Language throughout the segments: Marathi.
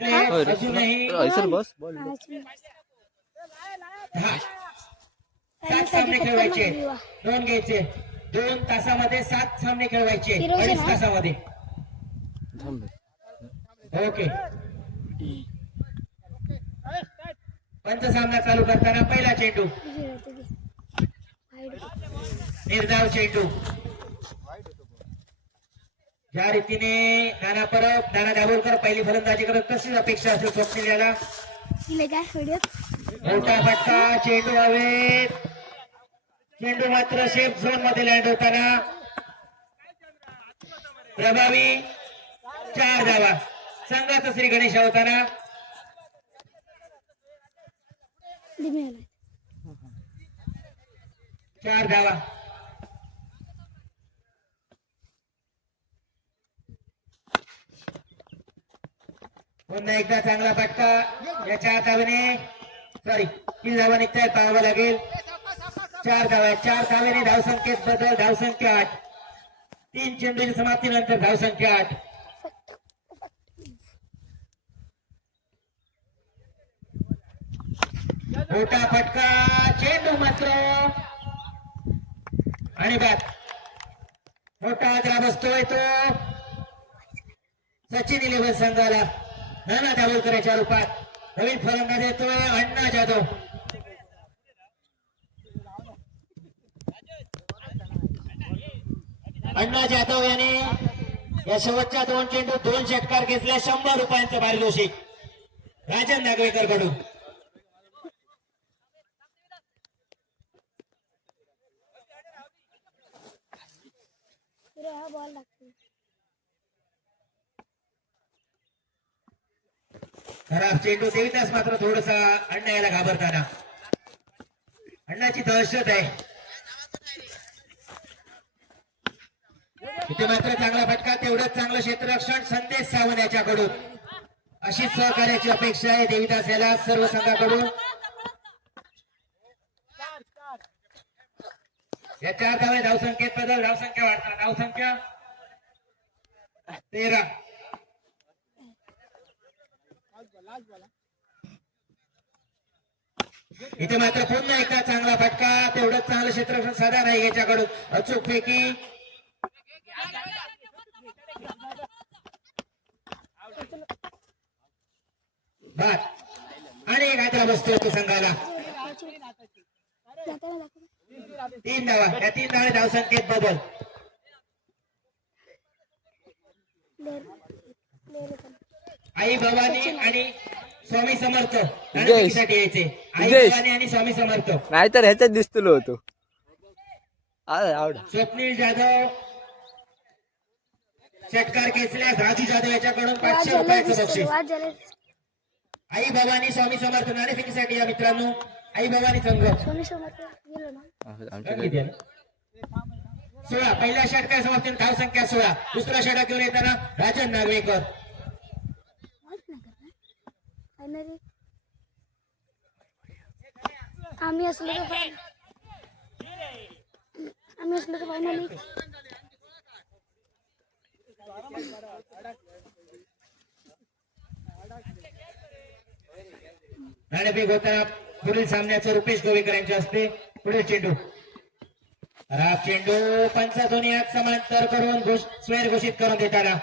अजूनही बस 7 सामने खेळवायचे, 2 घ्यायचे. 2 तासामध्ये 7 सामने खेळवायचे, 2.5 तासामध्ये. ओके. पंच सामना चालू करताना पहिला चेंडू, निर्धाव चेंडू. ज्या रीतीने नाना परब, नाना दाभोलकर पहिली फलंदाजी करत तशीच अपेक्षा असेल स्वप्नील याला. मोठा फटका, चेंडू हवेत. चेंडू मात्र सेफ झोन मध्ये लँड होताना प्रभावी 4 धावा. संघाचा श्री गणेश होताना 4 धावा. पुन्हा एकदा चांगला फटका. याच्या धावेने किती धावा निघतायत पाहावं लागेल. 4 धावा. 4 धावेने धावसंख्येत बदल. धावसंख्या 8. 3 चेंडूच्या समाप्तीनंतर धावसंख्या 8. मोठा फटका, चेंडू मात्र आणि बाद. मोठा आदरा बसतोय तो सचिन 11 संघाला नाना दाभोलकरच्या रूपात. नवीन फलंदाज येतोय अण्णा जाधव. अण्णा जाधव याने या शेवटच्या 2 चेंडू 2 षटकार घेतल्या. 100 रुपयांचं पारितोषिक राजन नागवेकर कडून. खराब चेंडू. देविदास मात्र थोडसा अण्णा याला घाबरताना. अण्णाची दहशत आहे. इथे मात्र चांगला फटका. तेवढंच चांगलं क्षेत्ररक्षण संदेश सावंत याच्याकडून. अशीच सहकार्याची अपेक्षा आहे देविदास याला सर्व संघाकडून. या 4 धावे धावसंख्येत बदल. धावसंख्या वाढतात. धावसंख्या 13. इथे मात्र पुन्हा एकदा चांगला फटका. तेवढंच चांगलं क्षेत्ररक्षण साधा नाही याच्याकडून. अचूक फेकी. बाद. आणि एक हाताला बसतो तो संघाला. 3 धावा. या 3 धावे धावसंख्येत बदल. आई भवानी आणि स्वामी समर्थ साठी यायचे. आई भवानी आणि स्वामी समर्थ. नाहीतर ह्याच्यात दिसतो होतो. स्वप्नील जाधव षटकार खेचल्यास राजू जाधव याच्याकडून 500 रुपयाचं बक्षीस. आई भवानी स्वामी समर्थ नाणेफेकीसाठी या मित्रांनो. आई भवानी संघ 16. पहिल्या षटकार समाप्ती धावसंख्या 16. दुसरा षटक घेऊन येताना राजन नागवेकर. आम्ही असलो तर फायनली नाणेफेक होताना पुढील सामन्याचं रुपेश गोवेकर यांच्या हस्ते. पुढील चेंडू. खराब चेंडू. पंच दोन्ही हात समांतर करून स्वैर घोषित करून देताना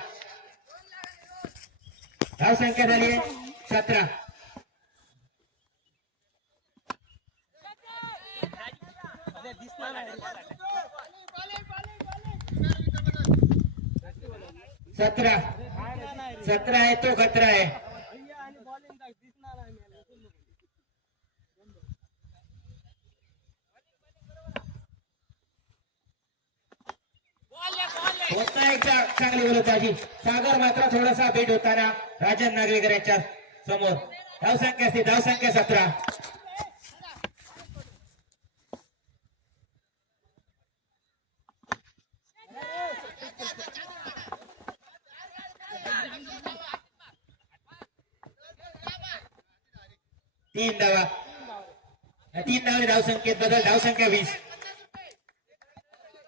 धावसंख्या झाली 17. सतरा आहे तो खतरा आहे. होता एकदा चांगली गोलंदाजी. सागर मात्र थोडासा बेट होताना राजन नागवेकर यांच्या समोर. धावसंख्या 17. तीन धावा. 3 धावांनी धावसंख्येत बदल. धावसंख्या 20.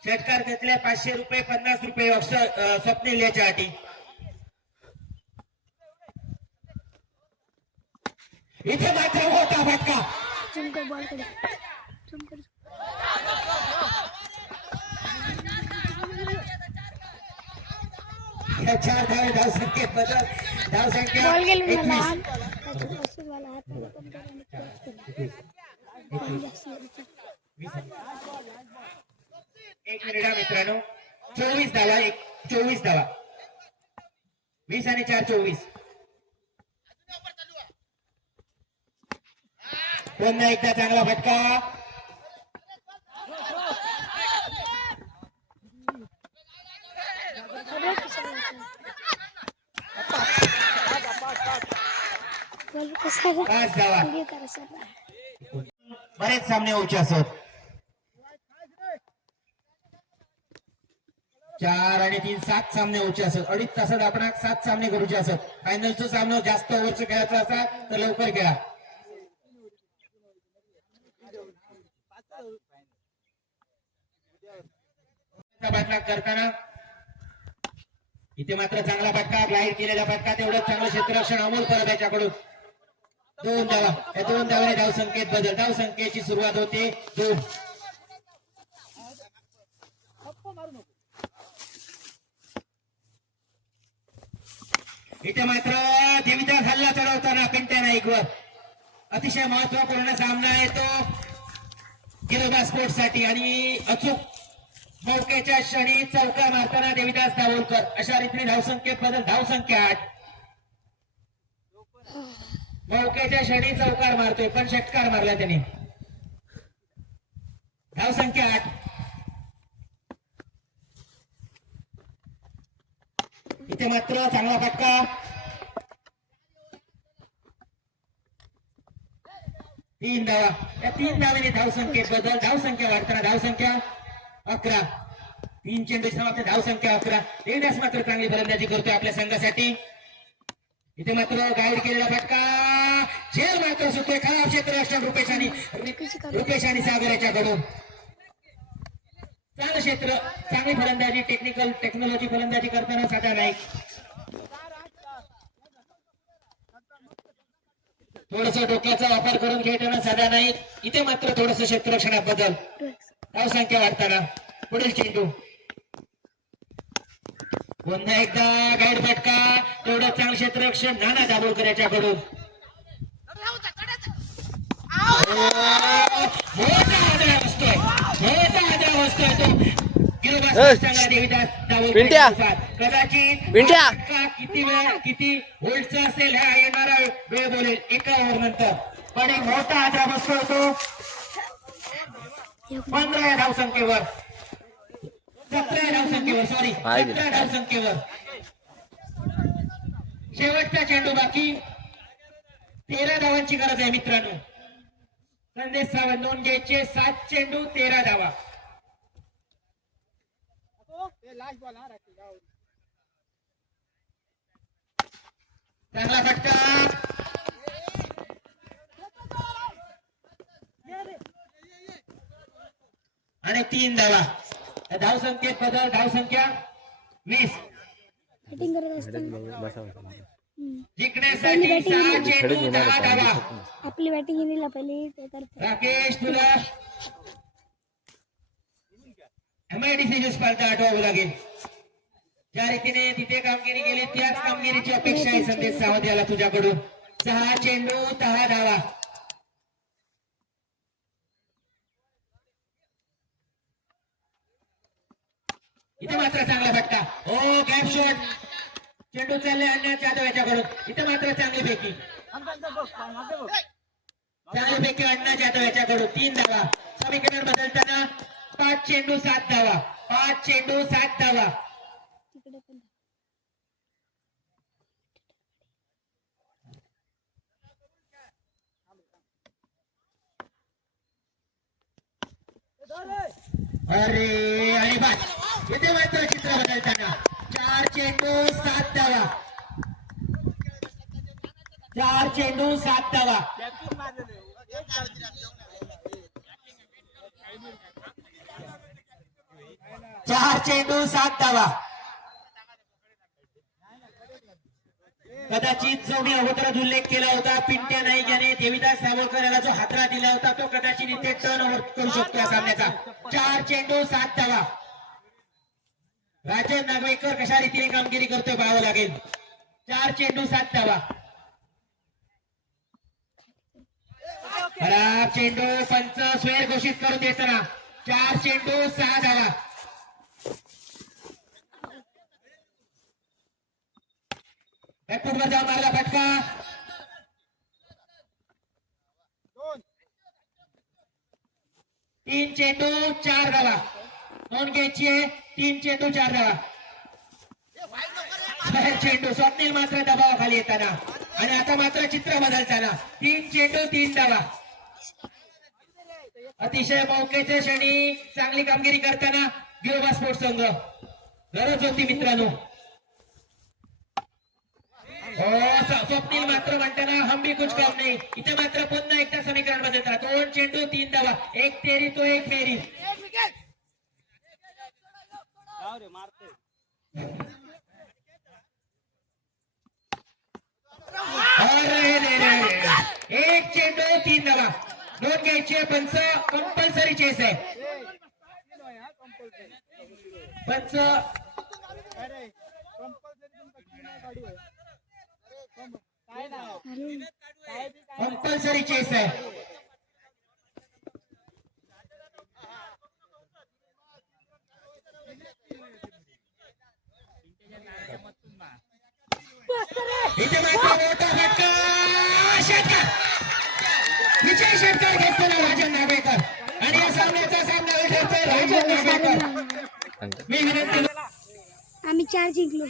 षटकार घेतले 500 रुपये 50 रुपये स्वप्नील याच्या अटी. इथे मात्र मोठा फटका. झूम कर बॉल कडे झूम कर या 4 धावे धावसंख्येत बदल. धावसंख्या बॉल गेली ना 21. लहान त्याच्यात असं वाला हात मध्ये पण करा आणि क्रॉस करा पाणी जास्त लागतं. 1 मिनिट हा मित्रांनो. 24 धावा 24 धावा. 20 आणि 4 24. पुन्हा एकदा चांगला फटका. सगळं कसं बॉल कसा 5 धावा. व्हिडिओ करा सर बरेच सामने होऊचे असत. 4 आणि 3 7 सामने होऊचे असत. 2.5 तासात आपण 7 सामने करूचे असत. फायनलचं सामना जास्त ओव्हरचं खेळायचं असा तर लवकर खेळा. फटका करताना इथे मात्र चांगला फटका. ग्लाइड केलेला फटका. तेवढं चांगलं क्षेत्ररक्षण अमोल परब याच्याकडून. 2 धावा. या 2 धावाने धावसंख्येत बदल. धावसंख्येची सुरुवात होते 2. इथे मात्र देविदास हल्ला चढवताना पिंट्या नाईकवर. अतिशय महत्वपूर्ण सामना आहे तो गिरोबा स्पोर्ट्स साठी. आणि अचूक मौक्याच्या क्षणी चौका मारताना देविदास दाभोलकर. अशा रीतीने धावसंख्येत बदल. धावसंख्या 8. मौक्याच्या क्षणी चौकार मारतोय पण षटकार मारला त्याने. धावसंख्या 8. इथे मात्र चांगला फटका. 3 धावा. या 3 धावेने धावसंख्येत बदल. धावसंख्या वाढताना धावसंख्या 11. 3 चेंडू समाप्त. धावसंख्या 11. देविदास मात्र चांगली फलंदाजी करतोय आपल्या संघासाठी. इथे मात्र गाईड केलेला फटका. झेल मात्र सुटतोय. खराब क्षेत्ररक्षण रुपेश आणि सागर याच्याकडून. चांगलं क्षेत्र. चांगली फलंदाजी. टेक्नॉलॉजी फलंदाजी करताना साधा नाही. थोडस डोक्याचा वापर करून खेळताना साधा नाही. इथे मात्र थोडस क्षेत्ररक्षणात बदल. धावसंख्या वाढताना पुढील चेंडू. पुन्हा एकदा गाईड फटका. तेवढं चांगलं क्षेत्ररक्षण नाना दाभोलकर याच्याकडून. मोठा आदरा बसतोय. मोठा आदरा बसतोय तो देविदास पिंट्या. दाभोलकर. कदाचित पिंट्या. किती वेळ किती व्होल्टचा असेल हा येणारा वेळ बोलेल एका ओव्हर नंतर. पण एक मोठा आदरा बसतोय तो 15 या धावसंख्येवर. 17 धावसंख्येवर. सॉरी 17 धावसंख्येवर. शेवटचा चेंडू बाकी. 13 धावांची गरज आहे मित्रांनो. संदेश सावंत नोंद घ्यायचे. 7 चेंडू 13 धावा. चांगला फटका. आणि 3 धावा. धावसंख्येत बदल. धावसंख्या 20. बॅटिंग करत असताना जिंकण्यासाठी 6 चेंडू 10 धावा. आपली बॅटिंग येईल पहिले ते करते. राकेश तुला MIDC स्पर्धा आठवावं लागेल. ज्या रीतीने तिथे कामगिरी केली त्याच कामगिरीची अपेक्षा आहे संदेश सावंत याला तुझ्याकडून. 6 चेंडू 10 धावा. इथे मात्र चांगला फटका. हो गॅप शॉट. चेंडू चालले अण्णा जाधव याच्याकडून. इथे मात्र चांगली फेकी. चांगली फेकी अण्णा जाधव याच्याकडून. 3 धावा. समीकरण बदलताना 5 चेंडू 7 धावा. 5 चेंडू 7 धावा. तिकडे पण अरे आणि बस. इथे मात्र चित्र बदलताना 4 चेंडू 7 धावा. 4 चेंडू 7 धावा. 4 चेंडू 7 धावा. कदाचित जो मी अगोदरच उल्लेख केला होता पिंट्या नाईक याने देवीदास सावरकर याला जो हातरा दिला होता तो कदाचित इथे टर्न ओव्हर करू शकतो या सामन्याचा. 4 चेंडू 7 धावा. राजन नागवेकर कशा रीतीने कामगिरी करतोय पाहावं लागेल. 4 चेंडू 7 धावा. खराब चेंडू पंच स्वेर घोषित करून देताना 4 चेंडू 6 धावा. बॅकफुटवर जाऊन मारला फटका. 3 चेंडू 4 धावा. नोंद घ्यायची आहे. 3 चेंडू 4 धावा. चेंडू स्वप्नील मात्र दबावाखाली येताना आणि आता मात्र चित्र बदलताना 3 चेंडू 3 धावा. अतिशय मौकेच्या क्षणी चांगली कामगिरी करताना गिरोबा स्पोर्ट्स संघ गरज होती मित्रांनो. स्वप्नील मात्र म्हणताना हम भी कुछ काम नाही. इथे मात्र पुन्हा एकदा समीकरण बदलतात. 2 चेंडू 3 धावा. 1 तेरी तो 1 मेरी. एक चेंडू 3 धावा. नोंद घ्यायची पंच कंपल्सरी चेस आहे. पंच कंपल्सरी चेस आहे. इथे मात्र मोठा फटका. षटकार. विजय षटकार घेतलेला राजन नागवेकर आणि या सामन्याचा सामना ठरतोय राजन नागवेकर. मी विनंती आम्ही 4 जिंकलो.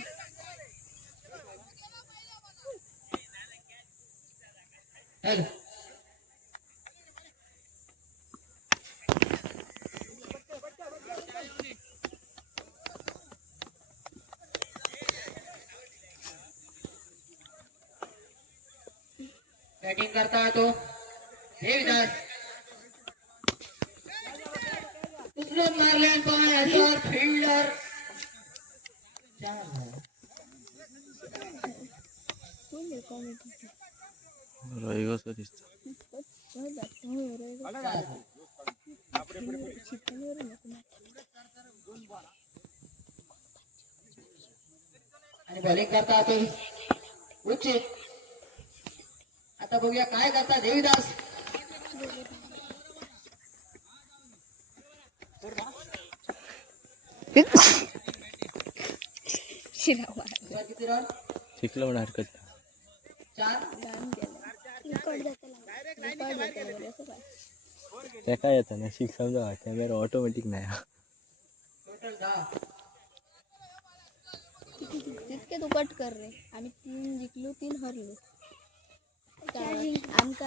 बॅटिंग करता तो देवीदास. उचलून मारल्या पायावर फिल्डर. आणि बॉलिंग करता तो उच्च. आता बघूया काय करता देवीदास. किती रन? शिकलो म्हणा हरकत 4. त्या काय येतं ना शिक समजा कॅमेरा ऑटोमॅटिक नाही. टोटल 10. तितके तू कट कर रे. आम्ही 3 जिंकलो 3 हरलो.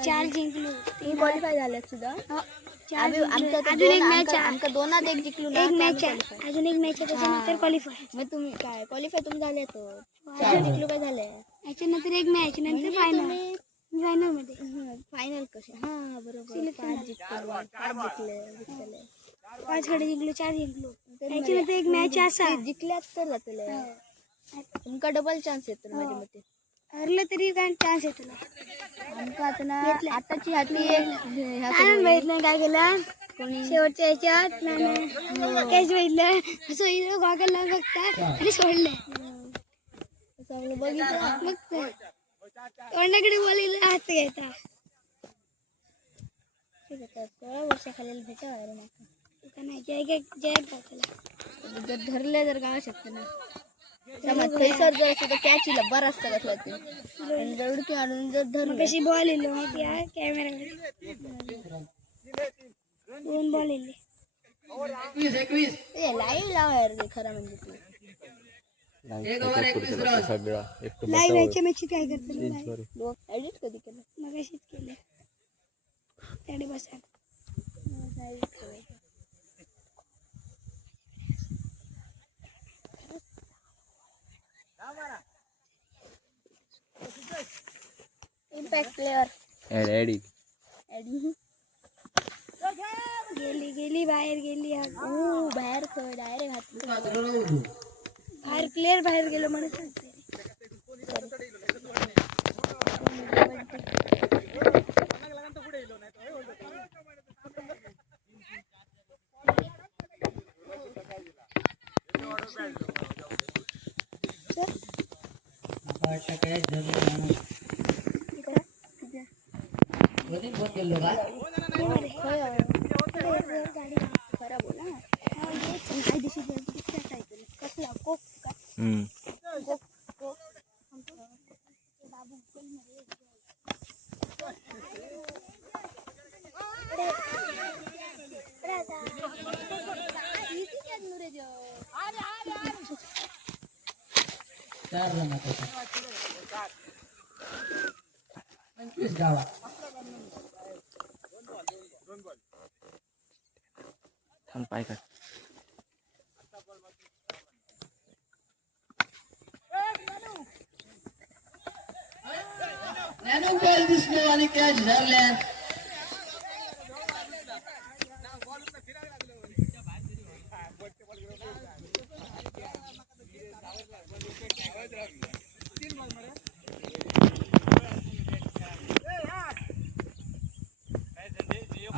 4 जिंकलो. 3 क्वालिफाय झाल्यात सुद्धा. अजून एक मॅच आहे. आमका 2-1 जिंकलो ना. एक मॅच आहे. अजून एक मॅच आहे त्याच्यानंतर क्वालिफाय. मग तुम्ही काय क्वालिफाय तुम्ही झाले तर जिंकलो काय झालंय. याच्यानंतर एक मॅच नंतर फायनल. फायनल मध्ये फायनल कसे. हा बरोबर. 5 जिंकलो 5 जिंकले 5 कडे जिंकलो 4 जिंकलो. याच्यानंतर एक मॅच असा जिंकल्यात तर जातले. तुमका डबल चान्स येतो माझ्या मते. हरलं तरी काय चान्स आहे तुला. आमका आता ना आताची हाती एक आनंद बघितलं काय केलं शेवटच्या याच्यात कॅच बघितलं असं हिरो गॉगलला बघता आणि सोडलं. चांगलं बघितलं. मग तोंडाकडे बोलायला हात घ्यायचा. 16 वर्षाखाली भेटावं तुका नाही जय त्याला जर धरले तर गाव शकते ना. समज थैसर जर असं तर कॅचीला बराच घातला ते आणि दौडकी आणून जर धरलं कशी बॉल येलो माहिती आहे कॅमेरा 2 बॉल येले. 21. लाईव्ह लावायर रे खरं म्हणजे तू. सगळा लाईव्ह याच्या मॅच काय करतो लोक एडिट कधी केलं. मग अशीच केलं त्याने बसा. इम्पॅक्ट प्लेअर ॲडी गेली बाहेर गेली. बाहेर डायरेक्ट हात बाहेर क्लिअर बाहेर गेलो म्हणून सांगते. वाटतं काय जमीन वरती फोन केलो का खरा बोला काय दिवशी कसला कोक का कोक कोक चार जण आता 25 गावा थांब पाय काढ नॅनो बॉल दिसलो आणि कॅच धरल्या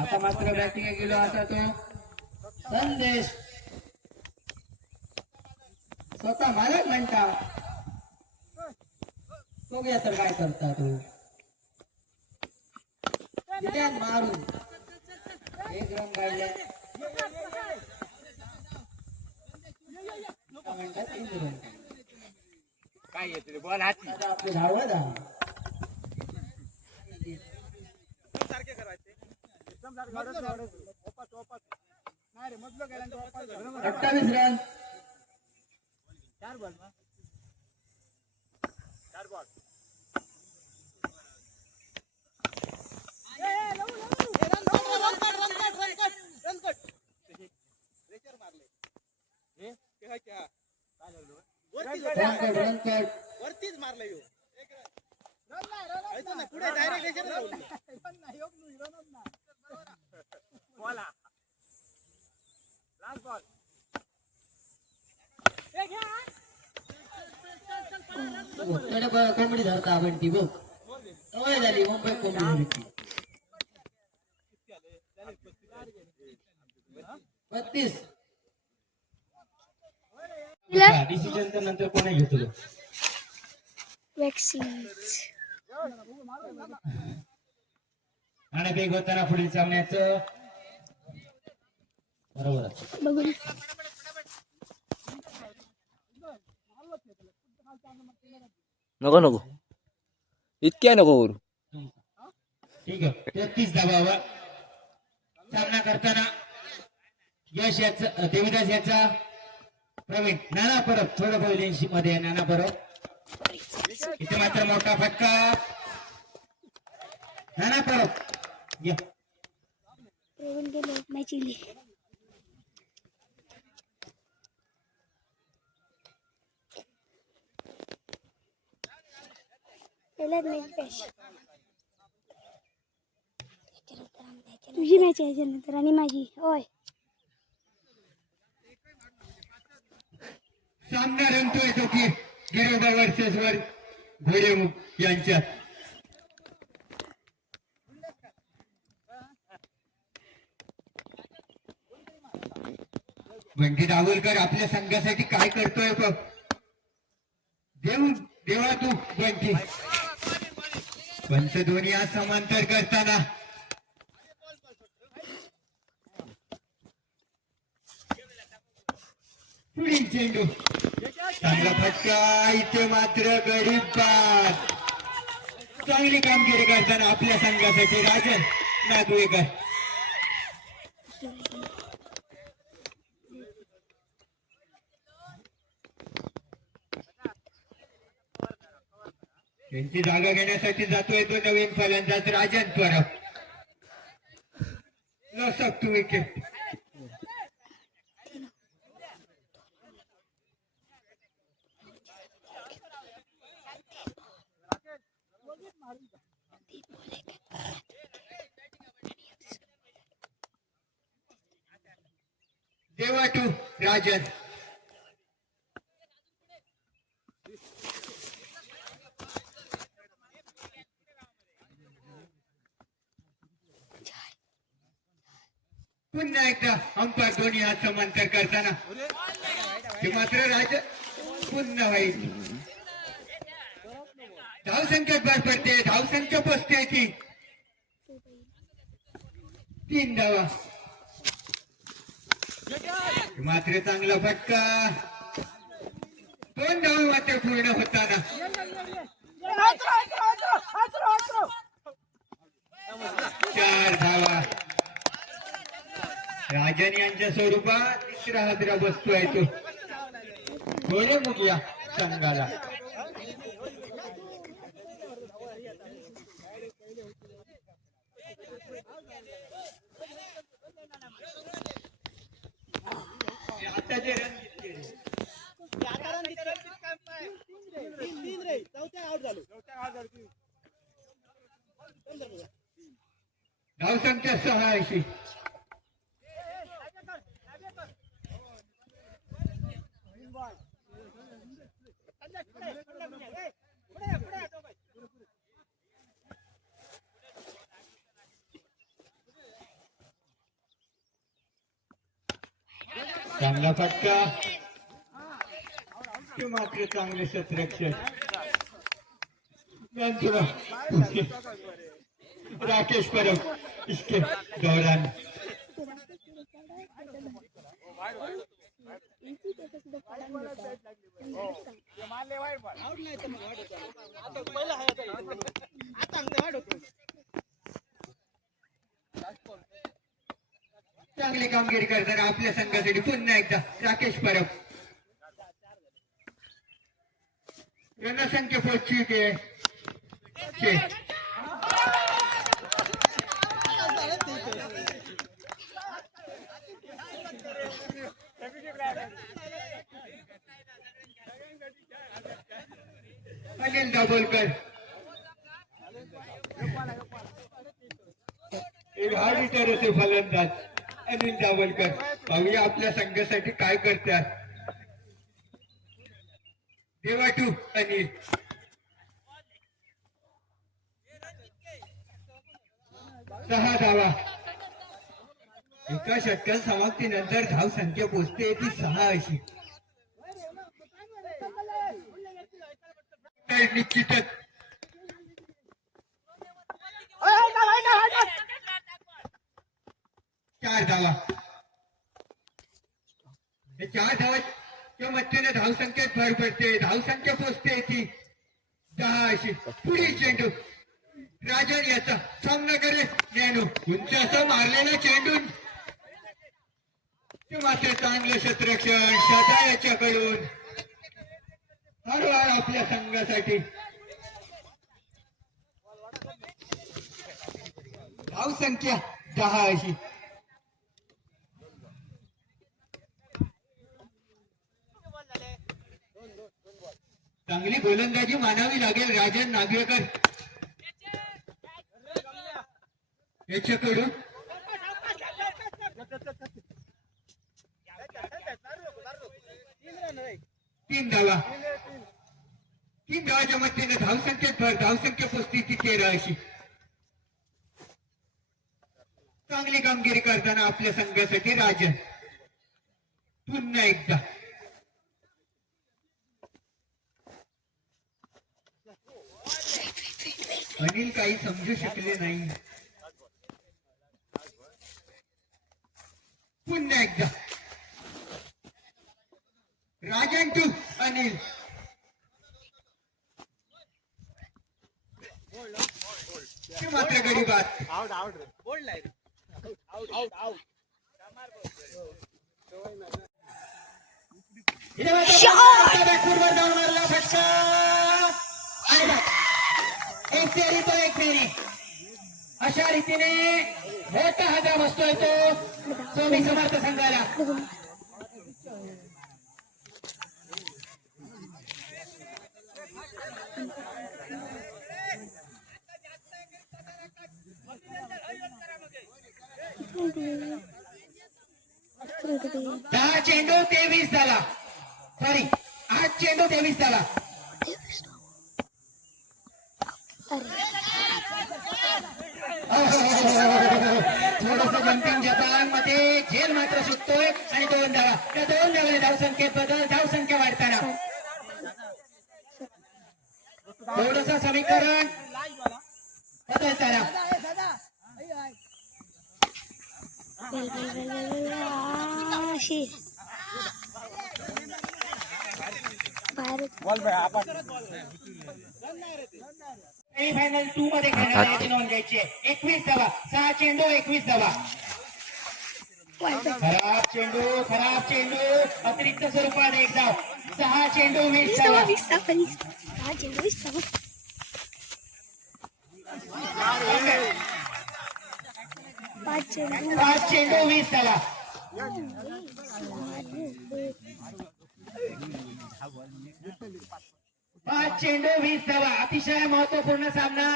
आता मात्र बॅटिंग गेलो आता तो संदेश स्वतः मालक म्हणता बघूया तर काय करता तू मारून एक रन काढले म्हणतात 3 रन काय येते बॉल हाती आता आपले धावत आहे 28 रन 4 वरतीच मारलं ह्यो. ऐकतो ना, पुढे डायरेक्ट कोंबडी धरता आपण ती बघ सवय झाली मुंबई कोंबडी धरती 32 डिसिजन नंतर कोणी घेतलं आणि वेग होताना पुढील सामन्याचं बरोबर बघू नको नको इतक्या नको करू ठीक आहे 33 धावावर सामना करताना यश याचा देविदास याचा प्रवीण नाना परब थोडं बॉलिंग मध्ये नाना परब इथे मात्र मोठा फटका नाना परब या प्रवीण गेलो मॅच इली तुझी मॅच आहे नंतर आणि माझी होय सामना रंगतोय तो की गिरोबा वर्सेस वर भोरेमुख यांच्यात बंटी दाभोलकर आपल्या संघासाठी काय करतोय बघ देवा तू बंटी पंचधोनी आज समांतर करताना पुढील चेंडू चांगला फटका इथे मात्र गरीब बाद चांगली कामगिरी करताना आपल्या संघासाठी राजन नागवेकर त्यांची जागा घेण्यासाठी जातोय तो नवीन फलंदाज Rajan Parab loss to wicket Deva to Rajan पुन्हा एकदा अंपायर दोन्ही हात समांतर करताना ते मात्र राजन पुन्हा होईल धावसंख्येत भर पडते, धावसंख्या पोचते ती 3 धावा. मात्र चांगला फटका, 2 धावा मात्र पूर्ण होताना. 4 धावा. राजन यांच्या स्वरूपात तिसरा हादरा बसतोय तो गोरे मुगया संघाला. आता जे रन दिसले तीन रे चौथ्या आउट झालो. धावसंख्या 86. चांगला फटका, ते मात्र चांगले क्षेत्ररक्षण. राकेश परब इसके दौरान चांगली कामगिरी करताना आपल्या संघासाठी पुन्हा एकदा राकेश परब. रणसंख्या पोहोचली ते 6. अनिल दाभोलकर एक हार्ड हिटर असे फलंदाज अनिल दाभोलकर. पाहूया आपल्या संघासाठी काय करतात. देवाटू अनिल. 6 धावा. एका षटकार समाप्तीनंतर धाव संख्या पोहोचते ती 86. निश्चितच 4 धावा. 4 धावाच्या मध्येने धावसंख्येत भर पडते, धावसंख्या पोचते ती 10. पुढील चेंडू राजन याचा सामना करेल. ज्ञानू उंच असं मारलेला चेंडू मात्र चांगलं क्षेत्ररक्षण सदा याच्याकडून. हरवार आपल्या संघासाठी. धावसंख्या 10. चांगली गोलंदाजी मानावी लागेल राजन नागवेकर याच्याकडून. 3 धावा. 3 धावाच्या मध्येने धावसंख्येत भर, धावसंख्या पोचती ती 13. चांगली कामगिरी करताना आपल्या संघासाठी राजन पुन्हा एकदा. अनिल काही समजू शकले नाही. पुन्हा एकदा राजन टू अनिल. मात्र गडी बाद. आउट आउट रे बोल्ड आहे. Out out out. एक फेरी तो एक फेरी अशा रीतीने मोठा हादा बसतोय तो स्वामी समर्थ संघाला. दहा चेंडू 23 झाला. सॉरी 8 चेंडू 23 झाला. थोडस जम्पिंग जपानमध्ये झेल मात्र सुटतोय आणि 2 धावा. त्या 2 धावाने धावसंख्येत बदल, धावसंख्या वाढताना थोडंसं समीकरण बदलताना अशी बाहेर सेमीफायनल 2 मध्ये खेळणारी याची नोंद घ्यायची आहे. 21 धावा, 6 चेंडू 21 धावा. खराब चेंडू अतिरिक्त स्वरूपात एक धाव. 6 चेंडू 20 धावा. 5 चेंडू 20 धावा. 5 चेंडू 20 धावा. अतिशय महत्वपूर्ण सामना.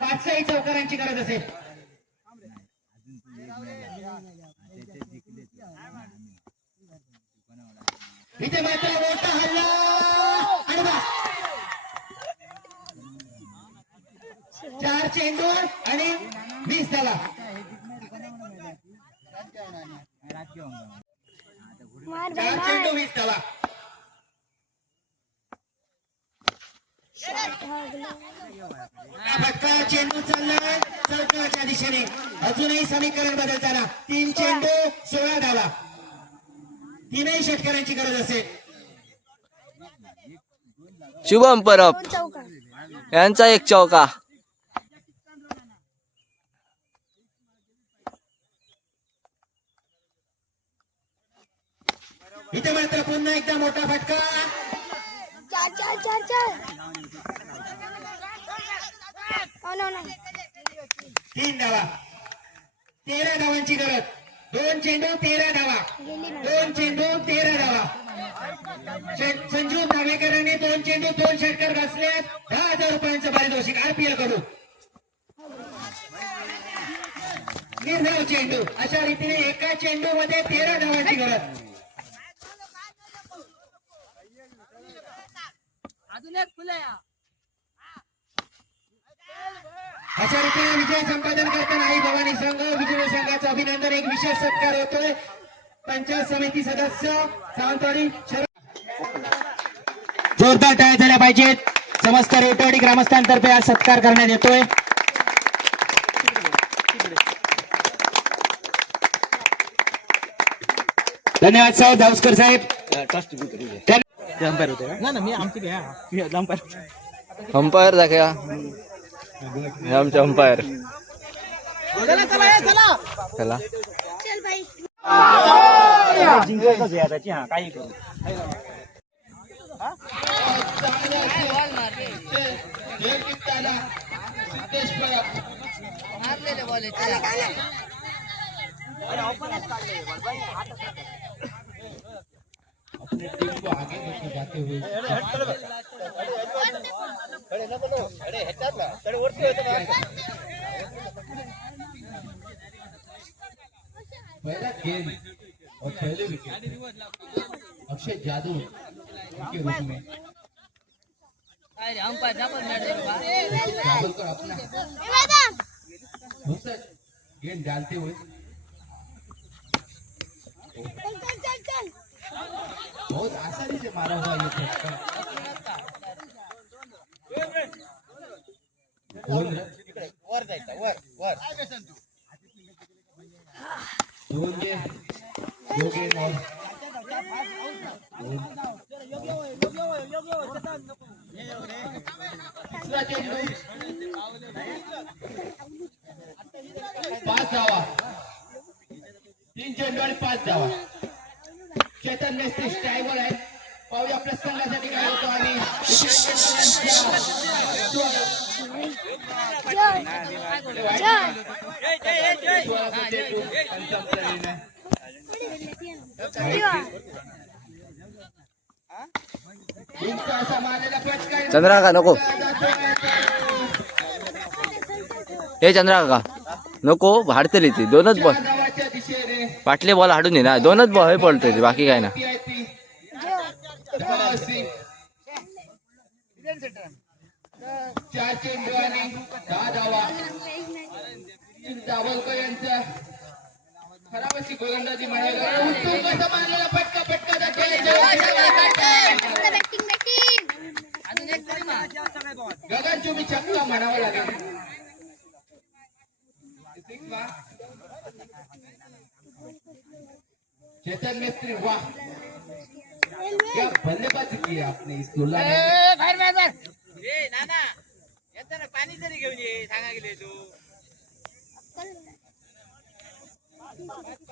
5 चौकारांची गरज असेल. इथे मात्र मोठा हल्ला आणि बस. 4 चेंडू आणि 20 धावा. मार 4 चेंडू 20 धावा. फटका चेंडू चाललाय चौकाच्या दिशेने. अजूनही समीकरण बदलताना 3 चेंडू 16 धावा. 3ही षटकारांची गरज असेल. शुभम परब चौका यांचा एक चौका. इथे मात्र पुन्हा एकदा मोठा फटका. 4 3 धावा. 13 धावांची गरज. 2 चेंडू 13 धावा. 2 चेंडू 13 धावा. संजू नावेकरांनी 2 चेंडू 2 षटकार घासल्यात. 10,000 रुपयांचं पारितोषिक आरपीएल कडून. निर्धाव चेंडू. अशा रीतीने एका चेंडू मध्ये 13 धावांची गरज. अशा रीतीने विजय संपादन करताना आई भवानी संघ विजय संघाचं अभिनंदन. एक विशेष सत्कार होतोय. पंचायत समिती सदस्य सावंतवाडी जोरदार टाळ्या झाल्या पाहिजेत. समस्त रेवटवाडी ग्रामस्थांतर्फे आज सत्कार करण्यात येतोय. धन्यवाद साहेब धावस्कर साहेब. अंपायर दाखवा. हे आमचे अंपायर. चला चल भाई पहला गेंद और पहले विकेट अक्षय जादू के रूप में जादूकर अपना गेंद डालते हुए बहुत आसानी से मारा हुआ ये छक्का. वर जायचा वर दोन गेंद और दुसरा चेंडू 5 धावा. 3 चेंडू आणि 5 धावा. चेतन मेस्त्री स्टायवर आहे. पाहूया आपल्या संघासाठी काय होतो. आणि असा मारलेला फटका चंद्रा का नको. हे चंद्रा का नको. हाडतली ती. 2च बॉल. धावाच्या दिशेने पाटले बॉल हाडून दे ना. 2च बॉल हे पडतोय ते. बाकी काय ना. चार चेंडू आणि 10 धावा. दाभोलकर यांचा खराब अशी गोलंदाजी म्हणायला. उत्तम कसा मारलेला फटका. गगन तुम्ही चक्का म्हणावं लागेल. चेतन मिस्त्री वाह, क्या बल्लेबाजी की है आपने इस टूर्नामेंट में. पाणी तरी घेऊन ये सांगा गेले तू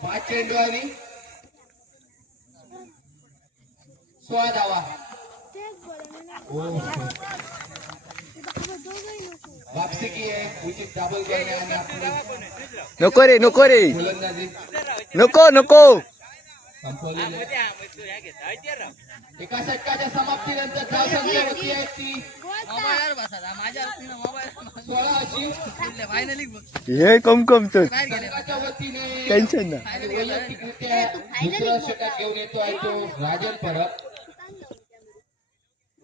5 चेंडू आणि 16 धावा. वापसी की है उचित डबल करणे आणि आपली नको रे नको रे गोलंदाजी नको नको संपवलेली आहे. एका षटकाच्या समाप्तीनंतर धावसंख्या होती आहे ती 16ची. हे कमकमच संघाच्या वतीने टेन्शन ना आणि वैयक्तिकरित्या दुसरा षटक घेऊन येतो आहे तो राजन परब.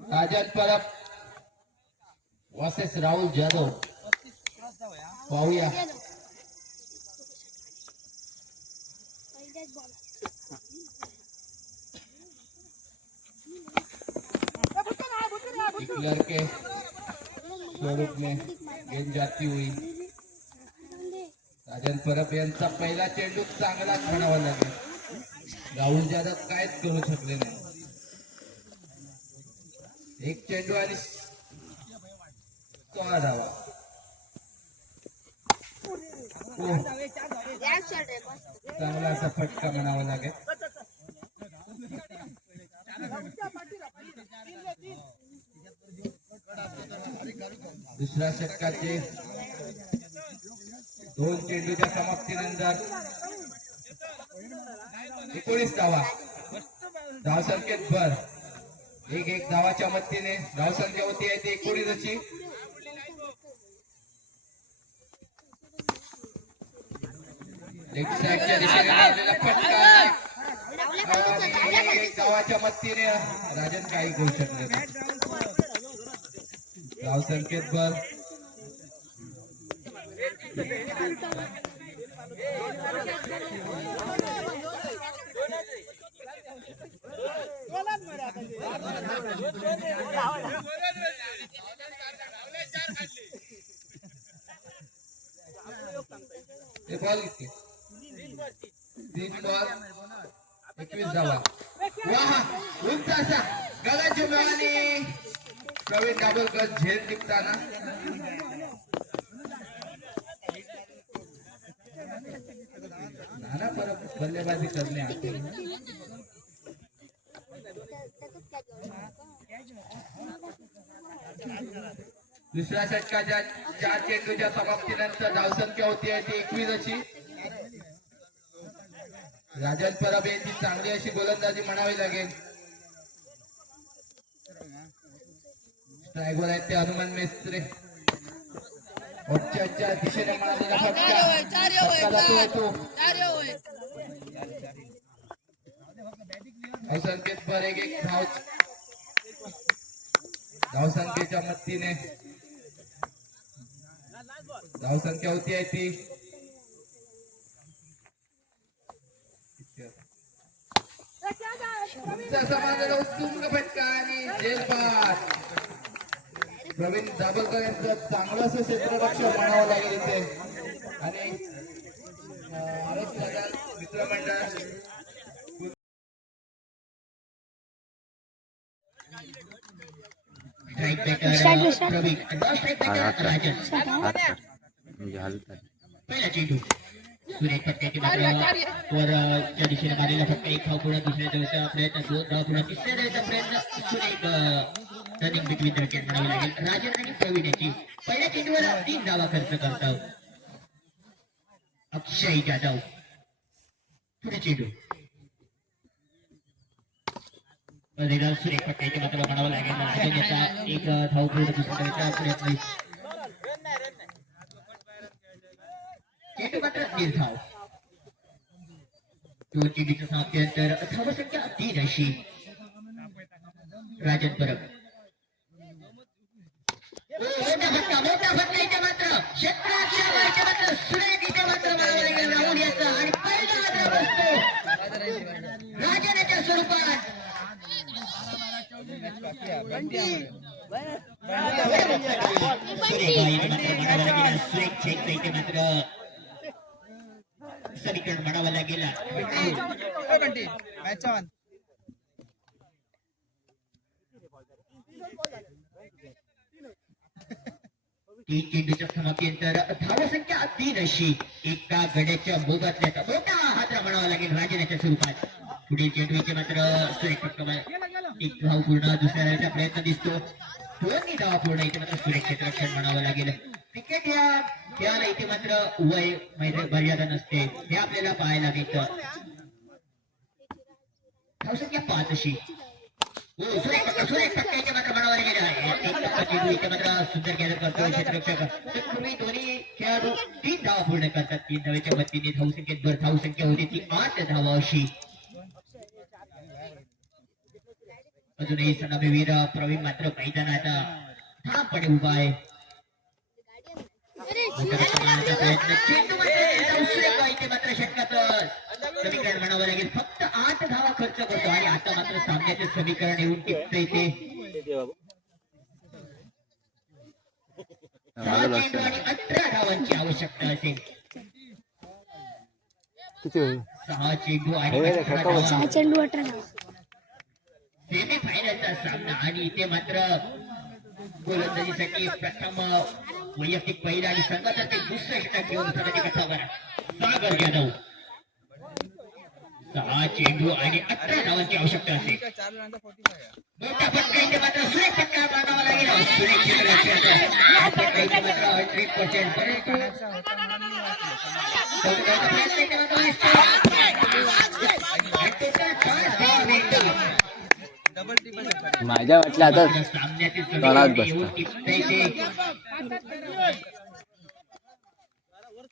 राजन परब वर्सेस राहुल जाधव. पाहूया एक लड़के स्वरूप में गेंद जाती हुई. राजन परब यांचा पहिला चेंडू चांगलाच म्हणावा लागेल. राहुल जाधव काहीच करू शकले नाही. एक चेंडू आणि 16 धावा. चांगला असा फटका म्हणावा लागेल. दुसऱ्या षटकाचे 2 चेंडूच्या समाप्तीनंतर 19 धावा. धावसंख्येत भर. 1-1 धावाच्या मदतीने धावसंख्या होती आहे ती 19ची. लेग साईडच्या दिशेने मारलेला फटका आणि 1-1 धावाच्या मदतीने राजन काही करू शकले नाही. धावसंख्येत भर. हे बॉल किती 3 बॉल 21 धावा. वाह, उंच असा गगन जुमवानी प्रवीण दाभोलकर झेल टिपताना. नाना परब बल्लेबाजी करणे आते. दुसऱ्या षटकाच्या 4 चेंडूच्या समाप्तीनंतर धावसंख्या होती आहे ती 21ची. राजन परब यांची चांगली अशी गोलंदाजी म्हणावी लागेल. स्ट्रायकवर आहेत ते हनुमान मेस्त्रे. ऑफच्या दिशेने मारलेला फटका होतो. धावसंख्येत भर 1-1 धाव. धावसंख्येच्या मदतीने धावसंख्या होती आहे ती समाजाला उत्तुंग फटका आणि झेलबाद. प्रवीण दाभोलकर यांचं चांगलं असं क्षेत्ररक्षण म्हणावं लागेल इथे. आणि मित्रमंडळ पहिला चेंडू सुरेश फटक्याची मात्र वरच्या दिशेने मारलेला फटका. 1 धाव पुढे. दुसऱ्या धावचा प्रयत्न 2 धाव पुढे. तिसऱ्या धावचा प्रयत्न सुरेश रनिंग बिटवीन विकेट म्हणावी लागेल. राजन आणि प्रवीण याची पहिल्या चेंडूवर 3 धावा खर्च करतात. अक्षय जाधव पुढे चेंडू सुरेश फटक्याची मात्र म्हणावं लागेल. राजन याचा 1 धाव पुढे. दुसऱ्या धावचा प्रयत्न चेंडू मात्र 3 धाव. 2 चेंडूच्या समाप्तीनंतर धावसंख्या 3 अशी. राजन परब मोठा फटका इथे मात्र क्षेत्राच्या वरच्या मात्र सुरेख इथे मात्र मारावा लागेल राहुल याचा. आणि पहिला मात्र बसतो राजन याच्या स्वरूपात. समीकरण म्हणावं लागेल. तीन चेंडूच्या समाप्तीनंतर धावसंख्या 3 अशी एका गड्याच्या मोबातल्याचा मोठा हादरा म्हणावा लागेल राजनाच्या स्वरूपात. पुढील चेंडूचे मात्र सुरेख एक धाव पूर्ण, दुसऱ्या धावेचा प्रयत्न दिसतो. दोन्ही धावा पूर्ण, इथे मात्र सुरेख क्षेत्ररक्षण म्हणावं लागेल. क्रिकेट याला इथे मात्र वय मर्यादा नसते, हे आपल्याला पाहायला मिळतं. धावसंख्या 5 अशी. सुरेख पक्का इथे मात्र म्हणावं लागेल. इथे मात्र सुंदर खेळ करतो क्षेत्ररक्षक. तत्पूर्वी दोन्ही खेळाडू 3 धावा पूर्ण करतात. 3 धावेच्या मदतीने धावसंख्येत भर धावसंख्या होती ती 8 धावा अशी. अजूनही सनामीवीर प्रवीण मात्र मैदानात ठामपणे उभा आहे. इथे मात्र षटकात समीकरण म्हणावं लागेल. फक्त 8 धावा खर्च करतो आणि आता मात्र सामन्याचे समीकरण येऊन टिकतं इथे. 6 चेंडू आणि 18 धावांची आवश्यकता असेल. 6 चेंडू आणि 18 धावा. 6 चेंडू 18 धावा. सेमीफायनलचा सामना आणि इथे मात्र गोलंदाजीसाठी प्रथम वैयक्तिक पहिला आणि संघातर्फे दुसरं षटक घेऊन कथावर सागर जाधव. 6 चेंडू आणि 18 धावांची आवश्यकता असेल. मोठा फटका इथे मात्र सुरेख फटका मानावा लागेल. सुरेख क्षेत्ररक्षक मात्र 100% माझ्या वाटलं आता तळात बसतो.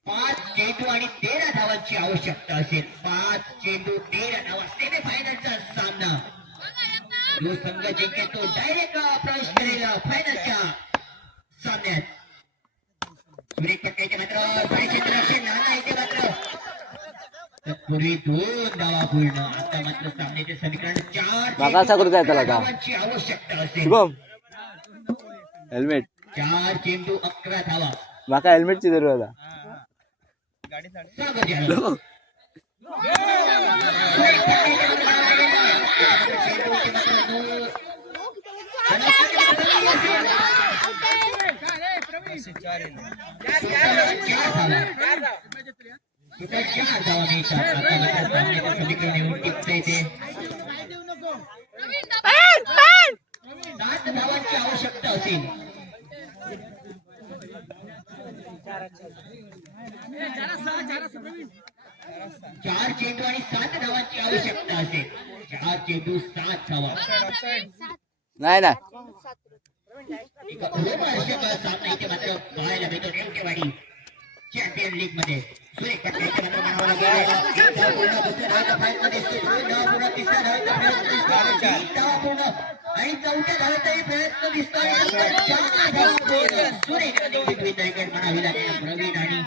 5 चेंडू आणि 13 धावांची आवश्यकता असेल. 5 चेंडू 13 धावा. सेमीफायनलचा सामना. जो संघ जिंकेल तो डायरेक्ट प्रवेश करेल फायनलच्या सामन्यात. सुरेख पट्ट्याचे मात्र क्षेत्ररक्षण नाना इथे मात्र तत्पूर्वी 2 धावा पूर्ण. आता मात्र सामन्याचे समीकरण 4 धावांची आवश्यकता असेल. शुभम हेल्मेट 4 चेंडू 11 धावा. माका हेल्मेटची जरूर आता. सागर जाधव. समीकरण येऊन टिकतं इथे. 7 धावांची आवश्यकता असेल. 4 चेंडू आणि 7 धावांची आवश्यकता असेल. 4 चेंडू 7 धावा. नाही ना एक रोमहर्षक सामना इथे मात्र पाहायला मिळतो नेमकेवाडी चॅम्पियन लीग मध्ये. सुरेख पट्टा इथे मात्र म्हणावं लागेल. 1 धाव पूर्ण, दुसऱ्या धावेचा प्रयत्न दिसतो. 2 धावा पूर्ण, तिसऱ्या धावेचा प्रयत्न दिसतो. 3 धावा पूर्ण आणि 4थ्या धावेचाही प्रयत्न दिसतो. 4 धावा पूर्ण. सुरेख विजयगड म्हणावी लागेल. प्रवीण आणि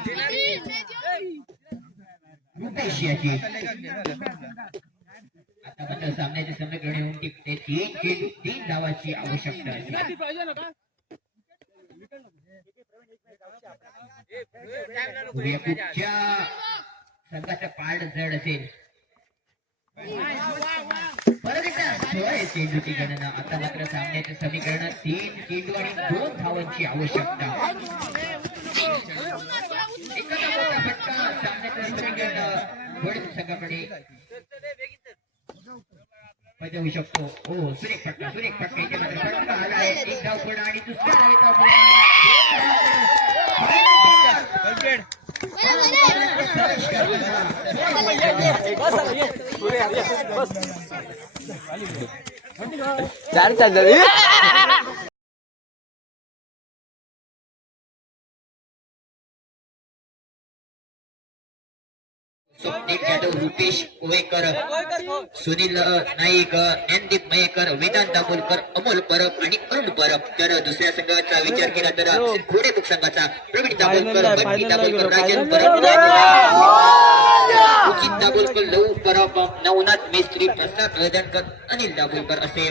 रुपेश याची. आता मात्र सामन्याचे समीकरण येऊन टिकते. 3 चेंडू 3 धावाची आवश्यकता असेल. कुठच्या संघाचा पार्ट जड असेल. परत एकदा 16 चेंडूची गणना. आता मात्र सामन्याचे समीकरण 3 चेंडू आणि 2 धावांची आवश्यकता. एखादा मोठा फटका सामन्याचं समीकरण वडील संघाकडे होऊ शकतो. हो सुरेख फटका इथे मात्र फटका आला आहे. 1 धाव पूर्ण आणि दुसऱ्या धावेचा चार झाली. स्वप्नील जाधव, रुपेश कोवेकर, सुनील नाईक, ज्ञानदीप मयेकर, वेदांत दाभोलकर, अमोल परब आणि अरुण परब. तर दुसऱ्या संघाचा विचार केला तर घोडेबुक संघाचा प्रवीण दाभोलकर, बंटी दाभोलकर, राजन परब, उचित दाभोलकर, लहू परब, नवनाथ मेस्त्री, प्रसाद वेदनकर, अनिल दाभोलकर असे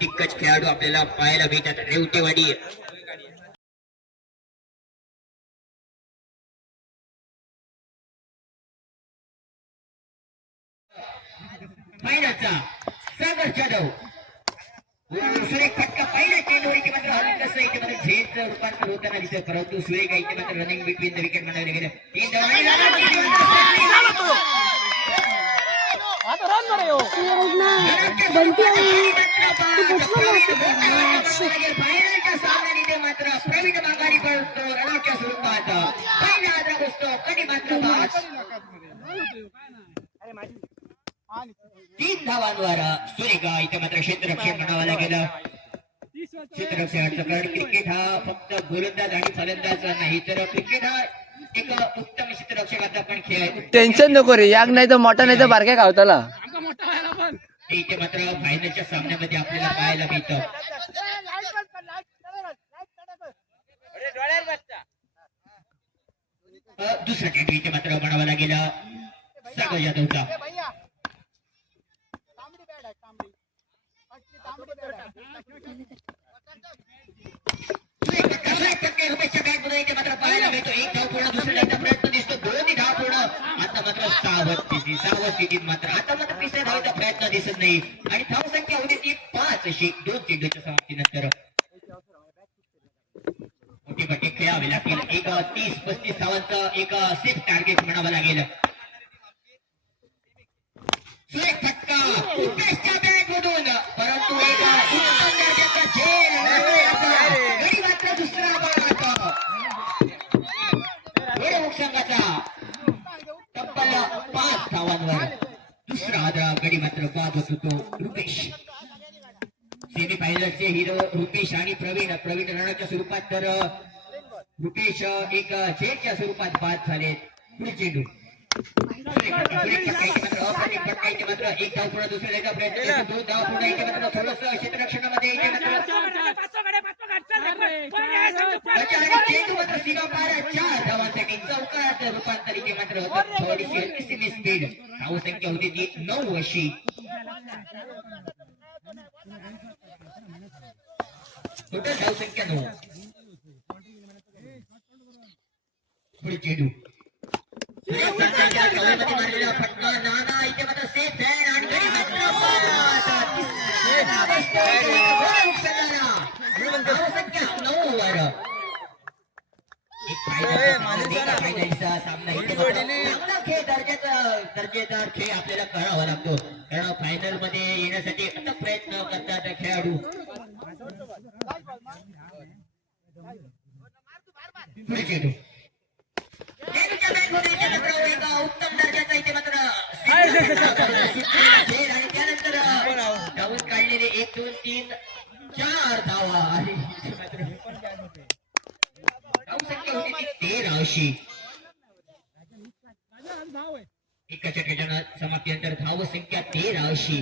दिग्गज खेळाडू आपल्याला पाहायला मिळतात रेवटेवाडी फायनलचा सागर जाधव सुरेख फटका पहिल्या चेंडूवर इथे मात्र हरून कसं इथे मात्र झेडचं रूपांतर होताना दिसत परंतु सुरेख इथे मात्र रनिंग बिटवीन द विकेट म्हणायला गेलं 3 धावा फायनलच्या सामन्यात इथे मात्र प्रवीण माघारी पडतो रनाच्या स्वरूपात पहिला आदरा बसतो कधी मात्र बाद 3 धावांवर सुरेखा इथे मात्र क्षेत्ररक्षण म्हणावं लागेल क्षेत्ररक्षणाचं कारण क्रिकेट हा फक्त गोलंदाज आणि फलंदाज नाही तर क्रिकेट हा एक उत्तम क्षेत्ररक्षकाचा पण खेळ आहे टेन्शन नको रे याक नाही तर मोठा नाही तर बारक्या खावताला इथे मात्र फायनलच्या सामन्यामध्ये आपल्याला पाहायला मिळतं दुसरा चेंडू इथे मात्र म्हणावा लागेल सागर जाधवचा मात्र पाहायला मिळतो एक धाव पूर्ण दुसऱ्या प्रयत्न दिसतो दोन्ही धाव पूर्ण आता मात्र सावध स्थितीत मात्र आता मात्र तिसऱ्या धावेचा प्रयत्न दिसत नाही आणि धाव संख्या होती ती 5 अशी 2 चेंडूच्या समाप्तीनंतर मोठी पट्टी खेळावी लागतील एक 30-35 धावांचं एक सेफ टार्गेट म्हणावं लागेल सुरेख फटका उपेशच्या बॅट मधून परंतु एक उत्तम दर्जाचा झेल गडी मात्र दुसरा बाद संघाचा तब्बल 5 धावांवर दुसरा आदरा गडी मात्र बाद होत होतो रुपेश सेमी फायनलचे हिरो रुपेश आणि प्रवीण रणाच्या स्वरूपात तर रुपेश एक झेलच्या स्वरूपात बाद झाले पुढे चेंडू मात्र एक धाव पूर्ण दुसऱ्या प्रयत्न 2 धाव पूर्ण इथे मात्र थोडस क्षेत्ररक्षणामध्ये चेंडू मात्र सीमापार 4 धावांसाठी चौकात रूपांतर इथे मात्र होतं थोडीशी हलकीशी स्पीड धाव संख्या होती ती 9 अशी टोटल धाव संख्या 9 पुढे चेंडू मारलेला फटका नाना इथे मात्र सेफ आहे आणि संख्या 9 वर फायनलचा सामना इथे चांगला खेळ दर्जेदार खेळ आपल्याला करावा लागतो कारण फायनल मध्ये येण्यासाठी अथक प्रयत्न करतात खेळाडू पुढे चेंडू उत्तम दर्जाचा इथे मात्र आणि त्यानंतर धावून काढलेले 1 2 3 4 धावा आणि धाव संख्या होती ती 13 अशी एका षटकाच्या समाप्तीनंतर धाव संख्या 13 अशी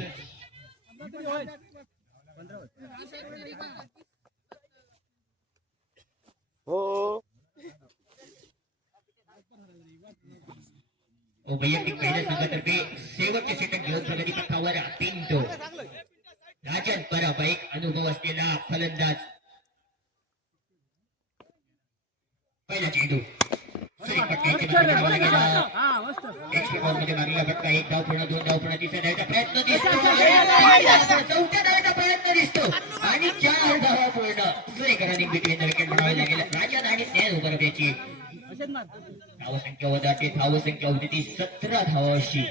वैयक्तिक पहिल्या संघातर्फे शेवटचे षटक घेऊन प्रगती पथावर पिंटो राजन परब एक अनुभव असलेला फलंदाज पहिला चेंडू मारलेला फटका 1 धाव पूर्ण 2 धाव पूर्ण तिसऱ्या धावाचा प्रयत्न दिसतो चौथ्या धावाचा प्रयत्न दिसतो आणि 4 धावा पूर्ण सुरेख बिटवीन द विकेट म्हणावे लागेल राजन आणि ज्ञान उभं त्याची धाव संख्या वजाते धाव संख्या होती ती 17 धावा अशी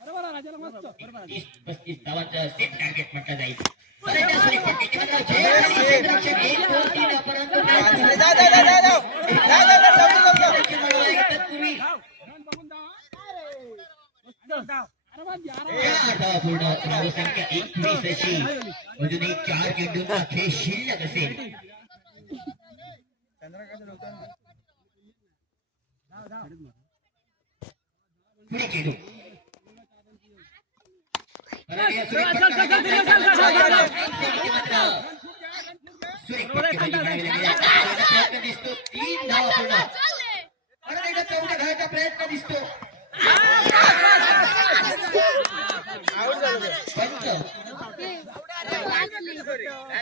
30-35 धावांचं सेट टार्गेट म्हटलं जाईल पूर्ण धाव संख्या 21 अशी अजूनही 4 चेंडूंचा खेळ शिल्लक असेल पुढे चेंडू दिसतो 3 धावा पूर्ण चौथ्या धावाचा प्रयत्न दिसतो पंच टोटल धावा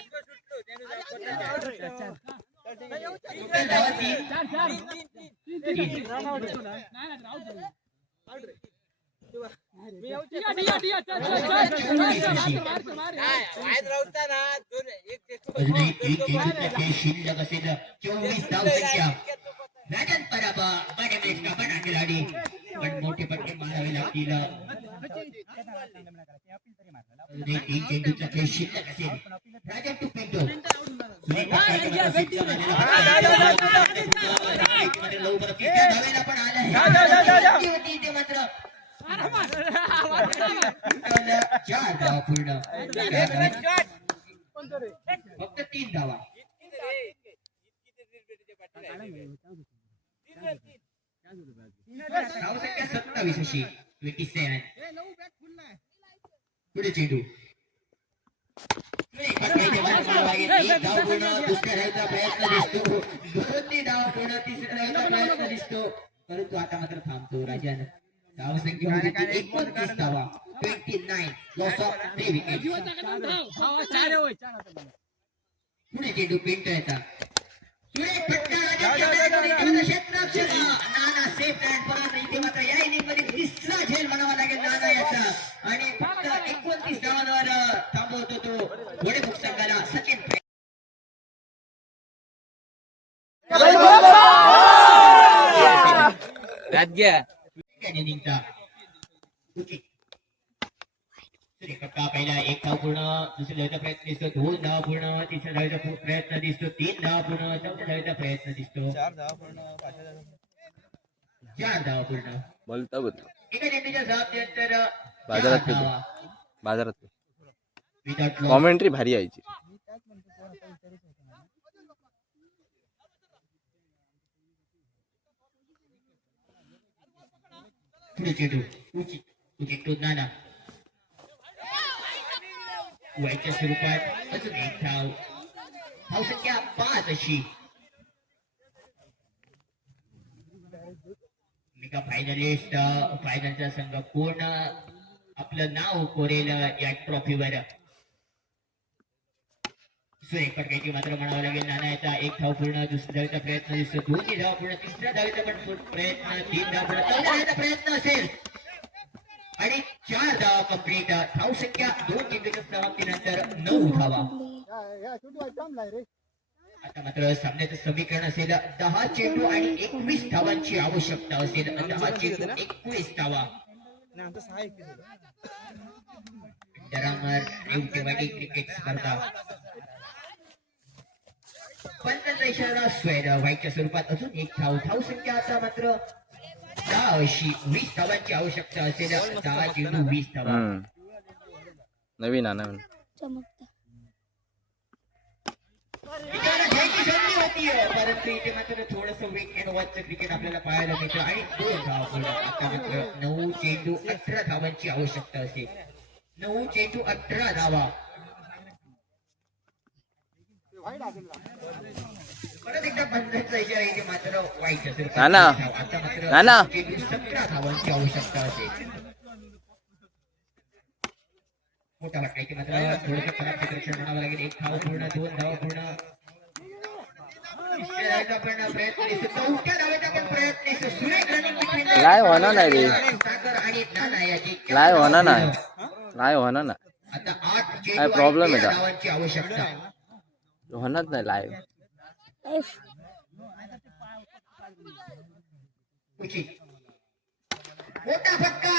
24 धावसंख्या राजन पराभा मॅच का पण खिलाडी पण मोठे पट्टे मारावे लागतील एक चेंडूचा खेळ शिल्लक असेल राजन टू पिंटो लवकर धावेला पण आला होती मात्र 4 धावा पूर्ण फक्त 3 धावा धावसंख्या 27 अशी 27 पुढे चेंडू एक धाव पूर्ण दुसऱ्या धावचा प्रयत्न दिसतो 2 धाव पूर्ण तिसऱ्या धावचा प्रयत्न दिसतो परंतु आता मात्र थांबतो राजन धावसंख्या होती 29 धावा 29 लॉस ऑफ 3 विकेट पुढे चेंडू पिंटोचा सुरेख फटका क्षेत्रात नाना सेफ लँड परत इथे मात्र या इनिंगमध्ये तिसरा झेल म्हणावा लागेल नाना याचा आणि फक्त 29 धावांवर थांबवतो तो पुढे मुख संघाला सचिन इनिंगचा सुरेख फटका पहिला 1 धाव पूर्ण दुसऱ्या धावेचा प्रयत्न दिसतो 2 धाव पूर्ण तिसऱ्या धावेचा प्रयत्न दिसतो 3 धाव पूर्ण चौथ्या धावेचा प्रयत्न दिसतो 4 धाव पूर्ण बोलता एका चेंडूच्या जबाबदारीनंतर बाजारात विदाउट कॉमेंट्री भारी यायची पुढे चेंडू उचित नाना व्हायच्या स्वरूपात अजून एक धाव धावसंख्या 5 अशी मेगा फायनलिस्ट फायनलचा संघ कोण आपलं नाव कोरेल या ट्रॉफीवर सुरेख फटक्याची मात्र म्हणावं लागेल नाना याचा 1 धाव पूर्ण दुसऱ्या धावेचा प्रयत्न दिसतो 2 धाव पूर्ण तिसऱ्या धावेचा पण प्रयत्न 3 धाव पूर्ण चौथ्या धावेचा प्रयत्न असेल आणि 4 धावा कंप्लीट धावसंख्या 2 चेंडूच्या समाप्तीनंतर 9 धावा आता मात्र सामन्याचं समीकरण असेल 10 चेंडू आणि 21 धावांची आवश्यकता असेल 10 चेंडू 21 धावा डरामर रेवटेवाडी क्रिकेट स्पर्धा पंचांचा इशारा स्वेर व्हाईटच्या स्वरूपात अजून 1 धाव धावसंख्या आता मात्र 10 अशी 20 धावांची आवश्यकता असेल 10 चेंडू 20 धावा नवीन नवीन परंतु इथे मात्र थोडस वीक अँड वॉचचं क्रिकेट आपल्याला पाहायला मिळतं आणि 2 धावा पूर्ण आता मात्र 9 चेंडू 18 धावांची आवश्यकता असेल 9 चेंडू 18 धावा परत एकदा पंचांचा इशारा इथे मात्र व्हाईटच्या स्वरूपात आता मात्र चेंडू 17 धावांची आवश्यकता असेल मोठा वाटला इथे मात्र थोडंसं खराब क्षेत्ररक्षण म्हणावं लागेल 1 धाव पूर्ण 2 धाव पूर्ण लाईव्ह होणार नाही रे लाईव्ह होणार नाही लाईव्ह होणार नाही आता 8 काय प्रॉब्लेम आहे का धावांची आवश्यकता होणार नाही लाईव्ह मोठा फटका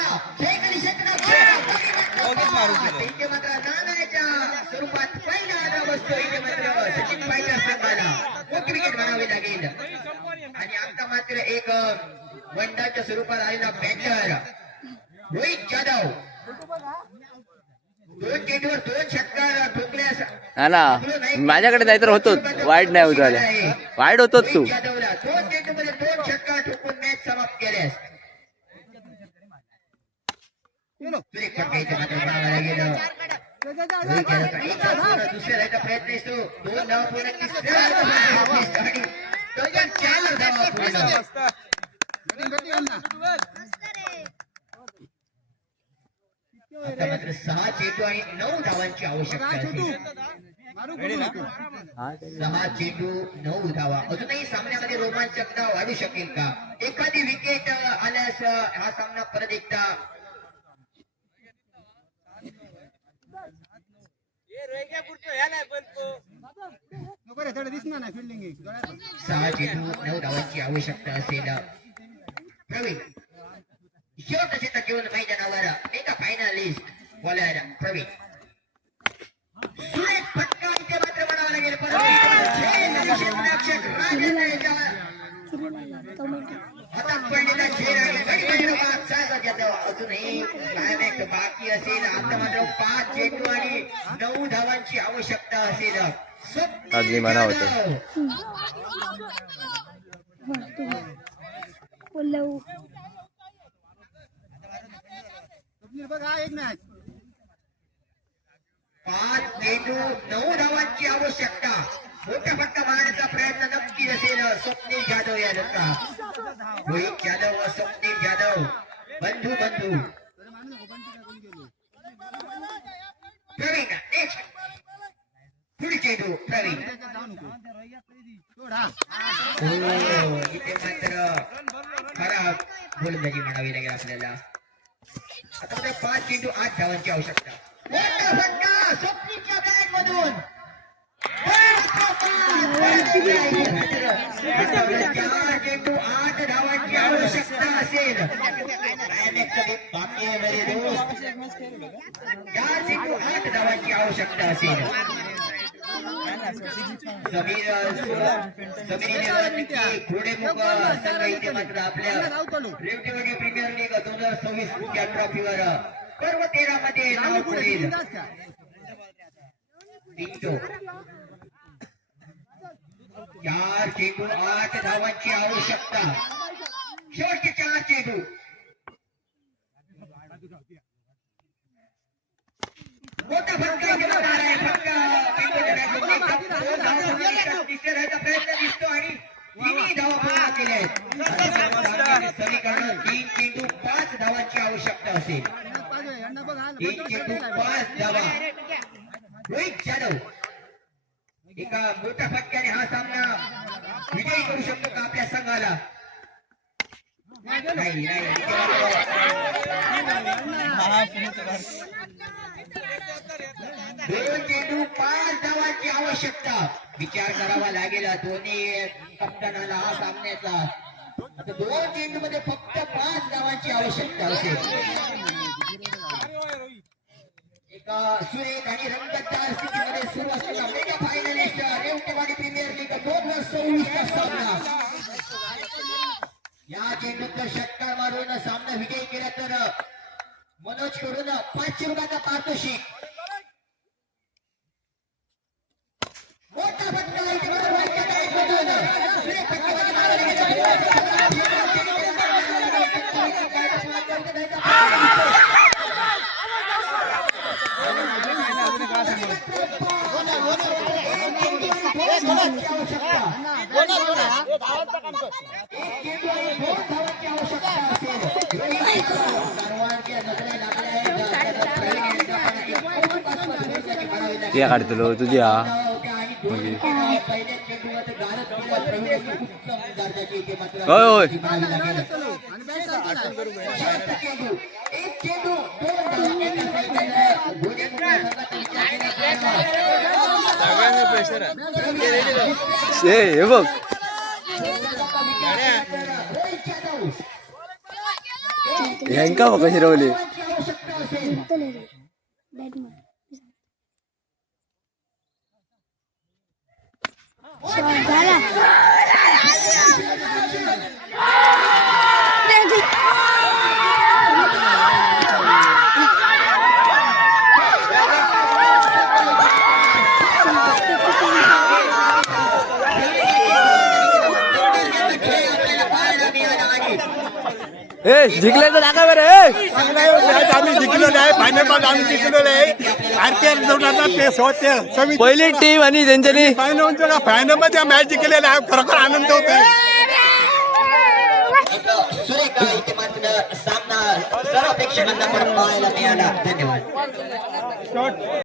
इथे मात्र नानाच्या स्वरूपात पहिला आधार बसतो इथे मात्र सचिन पाहिजे संघाला क्रिकेट म्हणावे लागेल आणि आता मात्र एक वंडाच्या स्वरूपात आलेला बॅटर रोहित जाधव 2 चेंडूवर 2 षटकार ठोकल्यास माझ्याकडे जायचं होतो वाईट नाही होत झालं वाईट होतो तू जाधवला 2 चेंडूमध्ये 2 षटकार ठोकून मॅच समाप्त केल्यास मात्र म्हणावं लागेल दुसऱ्या धावेचा प्रयत्न असतो 2 धावा पूर्ण तिसऱ्या आणि 4 धावा पूर्ण आता मात्र 6 चेंडू आणि 9 धावांची आवश्यकता असेल. 6 चेंडू 9 धावा. अजूनही सामन्यामध्ये रोमांचकता वाढू शकेल का? एखादी विकेट आल्यास हा सामना परत एकदा हे रोहिग्या पुरतो ह्या नाही पण तो 6 चेंडू 9 धावांची आवश्यकता असेल. प्रवीण शेवटचे तर घेऊन मैदानावर एका फायनलिस्ट बॉलर प्रवीण सुरेख फटका इथे मात्र म्हणावा लागेल. आता पडलेला झेल आणि सागर यादव अजूनही क्लायमॅक्स बाकी असेल. आता मात्र 5 चेंडू आणि 9 धावांची आवश्यकता असेल. आदमी म्हणा होतं. पाच चेंडू 9 धावांची आवश्यकता. मोठा फटका मारण्याचा प्रयत्न नक्की असेल स्वप्नील जाधव यादवचा. रोहित जाधव व स्वप्नील जाधव बंधू प्रवीण नेक्स्ट पुढील चेंडू प्रवीण. इथे मात्र खराब गोलंदाजी म्हणावी लागेल आपल्याला. आता 5 चेंडू 8 धावांची आवश्यकता. मोठा फटका स्वप्नीलच्या बॅग मधून 4 चेंडू 8 धावांची आवश्यकता असेल. बाकी आहे मेरे दोस्त. 4 चेंडू 8 धावांची आवश्यकता असेल. घोडेमुख संघ इथे मात्र आपल्या रेवटेवाडी प्रीमियर लीग 2026 या ट्रॉफीवर पर्व 13 मध्ये नाव पुढील. पिंटो 4 चेंडू 8 धावांची आवश्यकता. शेवटचे 4 चेंडू. मोठा फटका इथे होणार आहे. फटका पिंटोच्या बॅटमधून तिसऱ्या धावांचा प्रयत्न दिसतो आणि 3 धावा पूर्ण केल्या आहेत. समीकरण 3 चेंडू 5 धावांची आवश्यकता असेल. 3 चेंडू 5 धावा. रोहित जाधव एका मोठ्या फटक्याने हा सामना विजयी करू शकतो का आपल्या संघाला? नाही. 2 चेंडू 5 धावांची आवश्यकता. विचार करावा लागेल दोन्ही कप्तानाला हा सामन्याचा. आता 2 चेंडू मध्ये फक्त 5 धावांची आवश्यकता असेल. एका सुरेख आणि रंगतदार स्थितीमध्ये सुरू असलेला मेगा फायनलिस्ट रेवटेवाडी प्रीमियर लीग 2026 चा सामना. या चेंडूत षटकार मारून सामना विजयी केला तर मनोज कडून 500 रुपयाचा पारितोषिक. मोठा फटका इथे वाईटच्या बॅटमधून सुरेख फटकेबाजी मारली गेली. ते काढतलो तुझ्या होय होय. हे बघ ह्यांका बघ कशी रवली. जिंकले तर दाखवा बरं. आम्ही जिंकलो नाही. फायनल आम्ही जिंकलो नाही. आरपीएल पहिली टीम आणि त्यांच्यानी फायनल मध्ये मॅच जिंकलेला आहे. खरोखर आनंद होतोय. सुरेख इथे मात्र सामना सर्व प्रेक्षकांना पण पाहायला मिळाला. धन्यवाद.